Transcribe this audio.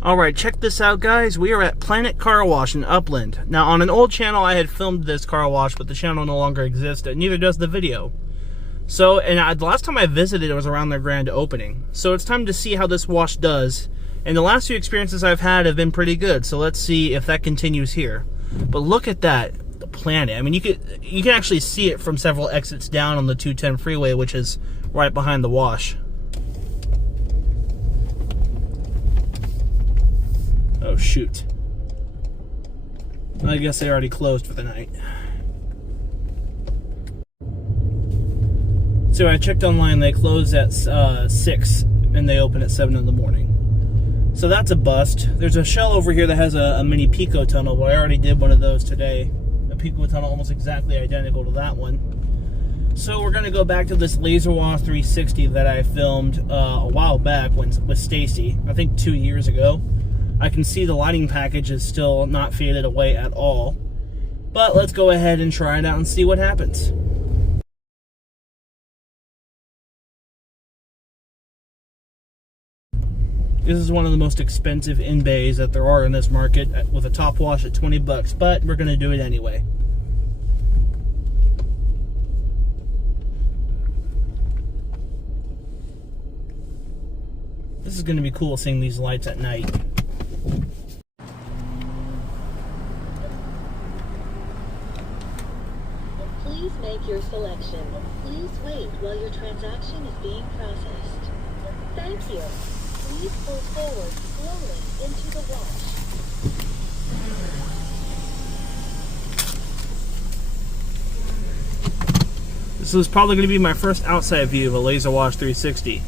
Alright, check this out, guys. We are at Planet Car Wash in Upland. Now, on an old channel, I had filmed this car wash, but the channel no longer exists, and neither does the video. So, the last time I visited, it was around their grand opening. So it's time to see how this wash does. And the last few experiences I've had have been pretty good, so let's see if that continues here. But look at that, the Planet. I mean, you can actually see it from several exits down on the 210 freeway, which is right behind the wash. Oh, shoot. I guess they already closed for the night. So I checked online, they close at 6 and they open at 7 in the morning. So that's a bust. There's a shell over here that has a mini Pico tunnel, but I already did one of those today. A Pico tunnel almost exactly identical to that one. So we're gonna go back to this LaserWash 360 that I filmed a while back with Stacy, I think 2 years ago. I can see the lighting package is still not faded away at all. But let's go ahead and try it out and see what happens. This is one of the most expensive in-bays that there are in this market, with a top wash at 20 bucks, but we're gonna do it anyway. This is gonna be cool seeing these lights at night. Please make your selection. Please wait while your transaction is being processed. Thank you. Please pull forward slowly into the wash. This is probably going to be my first outside view of a LaserWash 360.